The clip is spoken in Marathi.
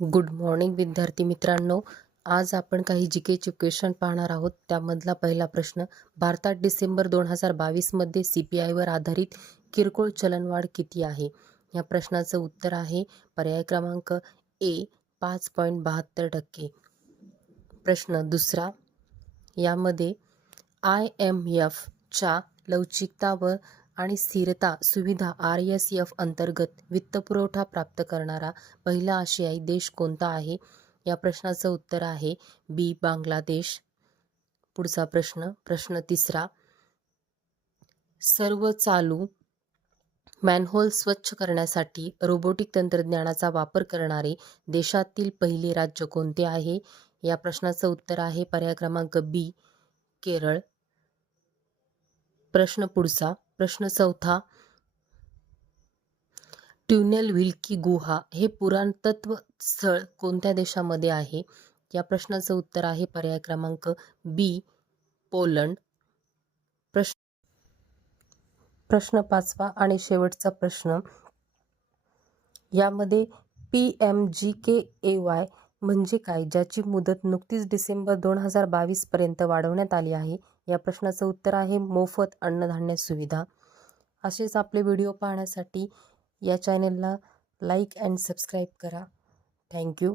गुड मॉर्निंग विद्यार्थी मित्रांनो. आज आपण काही जी केचे क्वेश्चन पाहणार आहोत. त्यामधला पहिला प्रश्न भारतात डिसेंबर दोन हजार बावीसमध्ये सी पी आयवर आधारित किरकोळ चलनवाढ किती आहे? या प्रश्नाचं उत्तर आहे पर्याय क्रमांक ए पाच पॉईंट बहात्तर टक्के. प्रश्न दुसरा यामध्ये आय एम एफच्या लवचिकता व आणि स्थिरता सुविधा आर एस एफ अंतर्गत वित्तपुरवठा प्राप्त करणारा पहिला आशियाई देश कोणता आहे? या प्रश्नाचं उत्तर आहे बी बांगलादेश. पुढचा प्रश्न प्रश्न तिसरा. सर्व चालू मॅनहोल स्वच्छ करण्यासाठी रोबोटिक तंत्रज्ञानाचा वापर करणारे देशातील पहिले राज्य कोणते आहे? या प्रश्नाचं उत्तर आहे पर्याय क्रमांक बी केरळ. प्रश्न पुढचा. प्रश्न चौथा ट्युनेल विल्की गुहा हे पुराणतत्व स्थळ कोणत्या देशामध्ये आहे? या प्रश्नाचं उत्तर आहे पर्याय क्रमांक बी पोलंड. प्रश्न प्रश्न पाचवा आणि शेवटचा प्रश्न. यामध्ये P M G K A Y म्हणजे काय ज्याची मुदत नुकतीच डिसेंबर दोन हजार बावीसपर्यंत वाढवण्यात आली आहे? या प्रश्नाचं उत्तर आहे मोफत अन्नधान्य सुविधा. असेच आपले व्हिडिओ पाहण्यासाठी या चॅनेलला लाईक अँड सबस्क्राईब करा. Thank you.